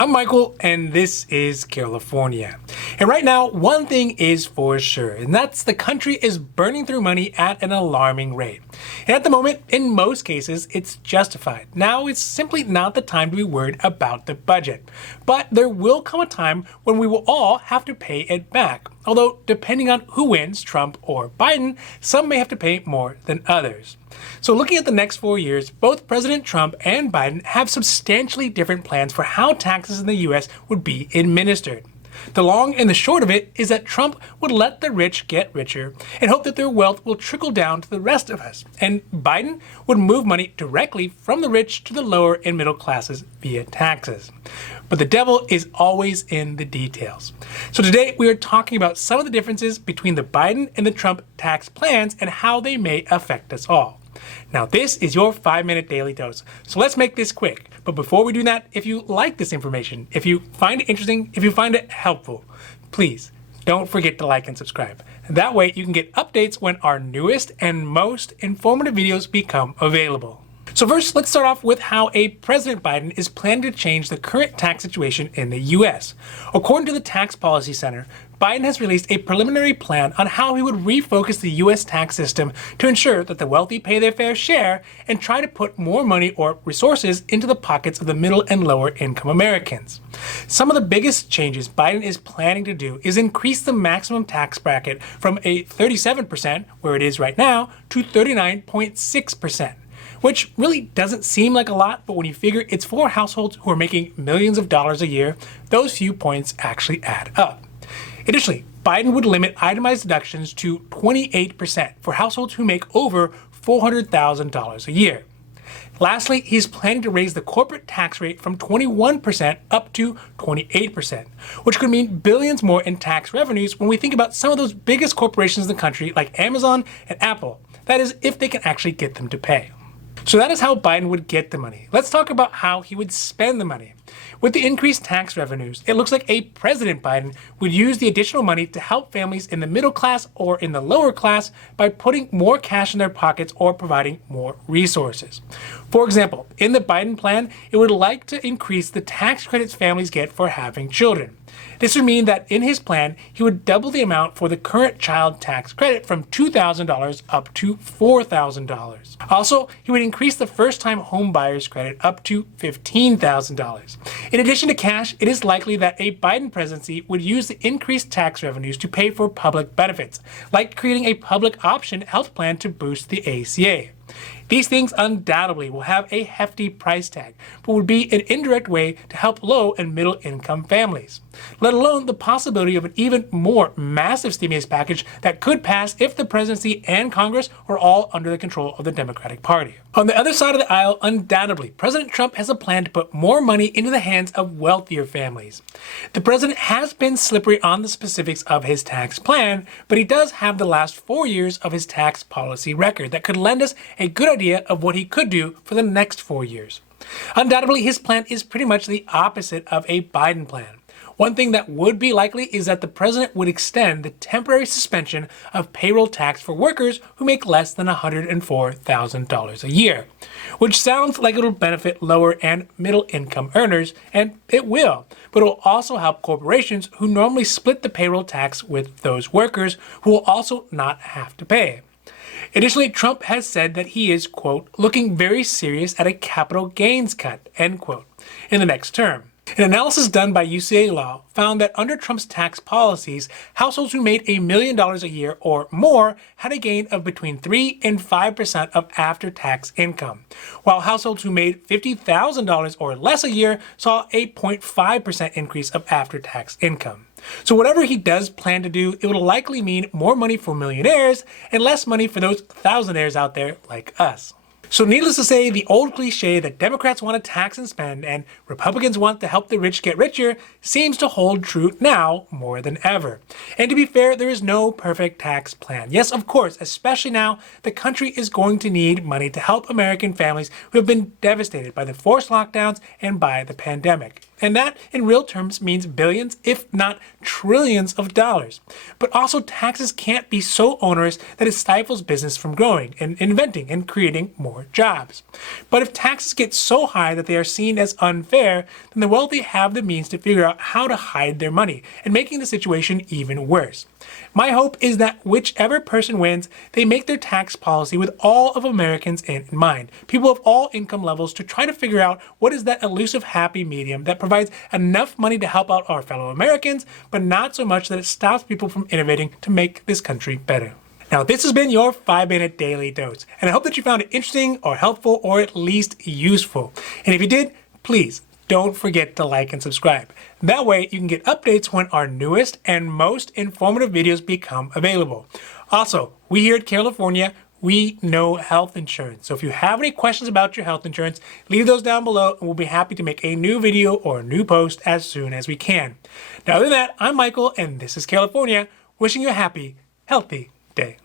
I'm Michael, and this is Carelifornia. And right now, one thing is for sure, and that's the country is burning through money at an alarming rate. And at the moment, in most cases, it's justified. Now is simply not the time to be worried about the budget. But there will come a time when we will all have to pay it back. Although, depending on who wins, Trump or Biden, some may have to pay more than others. So looking at the next 4 years, both President Trump and Biden have substantially different plans for how taxes in the US would be administered. The long and the short of it is that Trump would let the rich get richer and hope that their wealth will trickle down to the rest of us. And Biden would move money directly from the rich to the lower and middle classes via taxes. But the devil is always in the details. So today we are talking about some of the differences between the Biden and the Trump tax plans and how they may affect us all. Now this is your 5-minute daily dose, so let's make this quick. But before we do that, if you like this information, if you find it interesting, if you find it helpful, please don't forget to like and subscribe. That way you can get updates when our newest and most informative videos become available. So first, let's start off with how President Biden is planning to change the current tax situation in the US. According to the Tax Policy Center, Biden has released a preliminary plan on how he would refocus the US tax system to ensure that the wealthy pay their fair share and try to put more money or resources into the pockets of the middle and lower income Americans. Some of the biggest changes Biden is planning to do is increase the maximum tax bracket from a 37%, where it is right now, to 39.6%. Which really doesn't seem like a lot, but when you figure it's for households who are making millions of dollars a year, those few points actually add up. Additionally, Biden would limit itemized deductions to 28% for households who make over $400,000 a year. Lastly, he's planning to raise the corporate tax rate from 21% up to 28%, which could mean billions more in tax revenues when we think about some of those biggest corporations in the country like Amazon and Apple. That is, if they can actually get them to pay. So that is how Biden would get the money. Let's talk about how he would spend the money. With the increased tax revenues, it looks like President Biden would use the additional money to help families in the middle class or in the lower class by putting more cash in their pockets or providing more resources. For example, in the Biden plan, it would like to increase the tax credits families get for having children. This would mean that in his plan, he would double the amount for the current child tax credit from $2,000 up to $4,000. Also, he would increase the first-time home buyer's credit up to $15,000. In addition to cash, it is likely that a Biden presidency would use the increased tax revenues to pay for public benefits, like creating a public option health plan to boost the ACA. These things undoubtedly will have a hefty price tag, but would be an indirect way to help low and middle income families, let alone the possibility of an even more massive stimulus package that could pass if the presidency and Congress are all under the control of the Democratic Party. On the other side of the aisle, undoubtedly, President Trump has a plan to put more money into the hands of wealthier families. The president has been slippery on the specifics of his tax plan, but he does have the last 4 years of his tax policy record that could lend us a good idea of what he could do for the next 4 years. Undoubtedly, his plan is pretty much the opposite of a Biden plan. One thing that would be likely is that the president would extend the temporary suspension of payroll tax for workers who make less than $104,000 a year, which sounds like it'll benefit lower and middle income earners, and it will, but it will also help corporations who normally split the payroll tax with those workers who will also not have to pay. Additionally, Trump has said that he is, quote, looking very serious at a capital gains cut, end quote, in the next term. An analysis done by UCA Law found that under Trump's tax policies, households who made $1 million a year or more had a gain of between 3 and 5% of after-tax income, while households who made $50,000 or less a year saw a 0.5% increase of after-tax income. So whatever he does plan to do, it will likely mean more money for millionaires and less money for those thousandaires out there like us. So needless to say, the old cliche that Democrats want to tax and spend and Republicans want to help the rich get richer seems to hold true now more than ever. And to be fair, there is no perfect tax plan. Yes, of course, especially now, the country is going to need money to help American families who have been devastated by the forced lockdowns and by the pandemic. And that, in real terms, means billions, if not trillions of dollars. But also, taxes can't be so onerous that it stifles business from growing and inventing and creating more jobs. But if taxes get so high that they are seen as unfair, then the wealthy have the means to figure out how to hide their money and making the situation even worse. My hope is that whichever person wins, they make their tax policy with all of Americans in mind, people of all income levels, to try to figure out what is that elusive happy medium that provides enough money to help out our fellow Americans, but not so much that it stops people from innovating to make this country better. Now, this has been your 5-minute daily dose, and I hope that you found it interesting or helpful or at least useful. And if you did, please don't forget to like and subscribe. That way you can get updates when our newest and most informative videos become available. Also, we here at Carelifornia, we know health insurance. So if you have any questions about your health insurance, leave those down below and we'll be happy to make a new video or a new post as soon as we can. Now, other than that, I'm Michael and this is Carelifornia, wishing you a happy, healthy day.